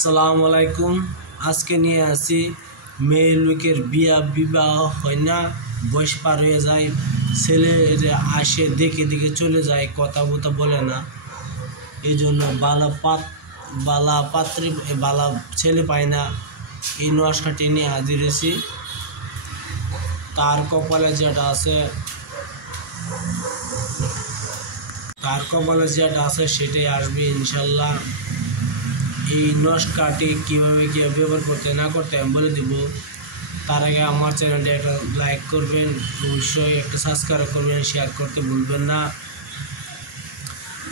আসসালামু আলাইকুম। আজকে নিয়ে আসি মেয়ে লোকের বিবাহ হয় না, বয়স পার হয়ে যায়, ছেলেরা আসে দেখে দেখে চলে যায়, কথা বথা বলে না। এই জন্য বালা পাত্রী বালা ছেলে পায় না। এই নস্কাটি নিয়ে হাজির হয়েছি। তার কপালে যেটা আছে সেটাই আসবে ইনশাল্লাহ। এই নস্কাটি কীভাবে ব্যবহার করতে না করতে আমি বলে দিব। তার আগে আমার চ্যানেলটা একটা লাইক করবেন, অবশ্যই একটা সাবস্ক্রাইব করবেন, শেয়ার করতে ভুলবেন না।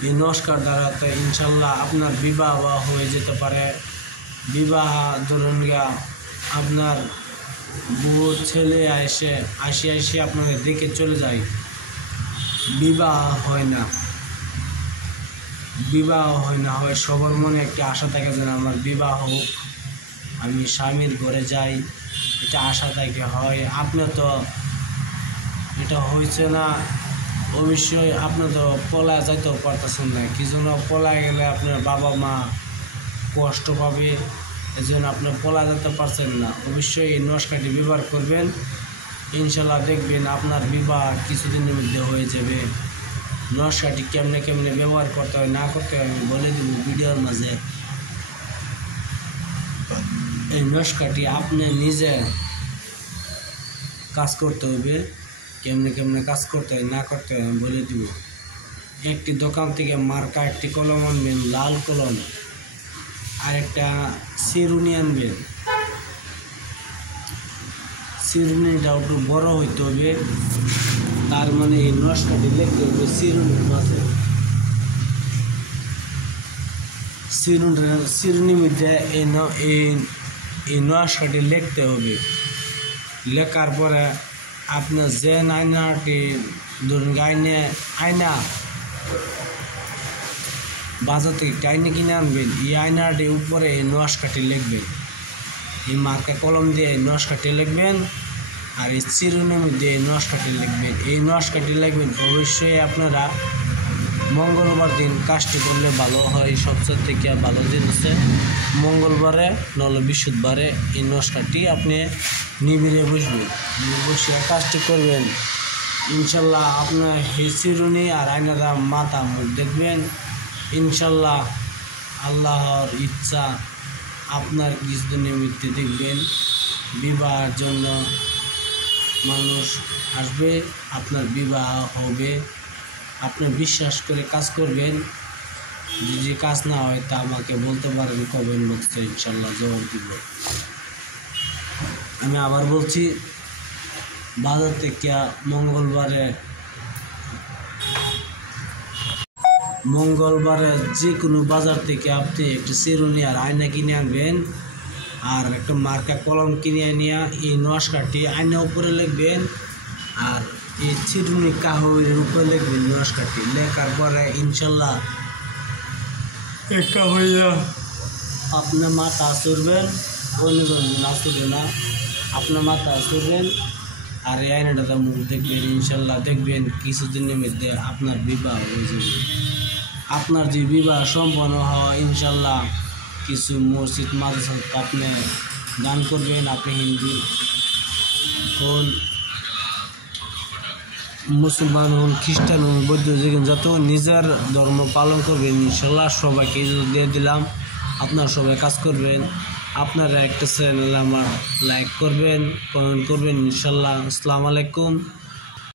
এই নস্কার দ্বারা তো ইনশাল্লাহ আপনার বিবাহ হয়ে যেতে পারে। বিবাহ ধরুন আপনার বউ ছেলে আসে আপনাদের দেখে চলে যায়, বিবাহ হয় না, হয় সবার মনে একটা আশা থাকে যেন আমার বিবাহ হোক, আমি স্বামীর ঘরে যাই, এটা আশা থাকে হয়। আপনার তো এটা হয়েছে না, অবশ্যই আপনি তো পলায় যাইতেও পারতেছেন না। কি জন্য পলায় গেলে আপনার বাবা মা কষ্ট পাবে, এই জন্য আপনি পলায় যেতে পারছেন না। অবশ্যই এই নস্কাটি ব্যবহার করবেন, ইনশাল্লাহ দেখবেন আপনার বিবাহ কিছুদিনের মধ্যে হয়ে যাবে। নস্কাটি কেমনে ব্যবহার করতে হয় না করতে হয় আমি বলে দেব ভিডিওর মাঝে। এই নস্কাটি আপনি নিজে কাজ করতে হবে, কেমনে কাজ করতে হয় না করতে হয় আমি বলে দিব। একটি দোকান থেকে মার্কা একটি কলম আনবেন, লাল কলম, আর একটা চিরুনি আনবেন। চিরুনিটা একটু বড় হইতে হবে, তার মানে এই নস্কাটি লিখতে হবে চিরুনির মাঝে। চিরুনির মধ্যে এই নস্কাটি লিখতে হবে। লেখার পরে আপনার যে আয়নাটি ধরুন আয়না বাজার থেকে আয়না কিনে আনবেন, এই আয়নাটির উপরে এই নস্কাটি লিখবেন। এই মার্কা কলম দিয়ে এই নস্কাটি লিখবেন, আর এই চিরুনির মধ্যে এই নস্কাটি লিখবেন। এই নস্কাটি লিখবেন অবশ্যই আপনারা মঙ্গলবার দিন কাজটি করলে ভালো হয়। সবচেয়ে থেকে ভালো দিন হচ্ছে মঙ্গলবারে, নইলে বৃহস্পতিবারে এই নস্কাটি আপনি নিবিড়ে বসে কাজটি করবেন। ইনশাল্লাহ আপনার এই চিরুনি আর আয়নাটা মাথা মুখ দেখবেন, ইনশাল্লাহ আল্লাহর ইচ্ছা আপনার কিছুদিনের মধ্যে দেখবেন বিবাহের জন্য মানুষ আসবে, আপনার বিবাহ হবে। আপনি বিশ্বাস করে কাজ করবেন, যদি কাজ না হয় তা আমাকে বলতে পারেন কমেন্ট বক্সে, ইনশাল্লাহ জবাব দিব। আমি আবার বলছি, বাজার থেকে মঙ্গলবারে যে কোনো বাজার থেকে আপনি একটা চিরুনি আর আয়না কিনে আনবেন, আর একটা মার্কা কলম কিনে নিয়ে এই নস্কাটি আয়না উপরে লিখবেন, আর এই চিরুনি কাগজের উপরে লিখবেন নস্কাটি। লেখার পরে ইনশাল্লাহ একটা হইয়া আপনার মাথা চড়বেন, অন্য আসবে না, আপনার মাথা চড়বেন আর এই আয়নাটা মুখ দেখবেন। ইনশাল্লাহ দেখবেন কিছুদিনের মধ্যে আপনার বিবাহ হয়ে যাবে। আপনার যে বিবাহ সম্পন্ন হয় ইনশাল্লাহ কিছু মসজিদ মাদ্রাসা আপনি দান করবেন। আপনি হিন্দু হন, মুসলমান হন, খ্রিস্টান হন, বৌদ্ধ যত নিজের ধর্ম পালন করবেন ইনশাল্লাহ। সবাইকে দিয়ে দিলাম, আপনারা সবাই কাজ করবেন। আপনারা একটা চ্যানেল আমার লাইক করবেন, কমেন্ট করবেন ইনশাল্লাহ। আসসালামু আলাইকুম।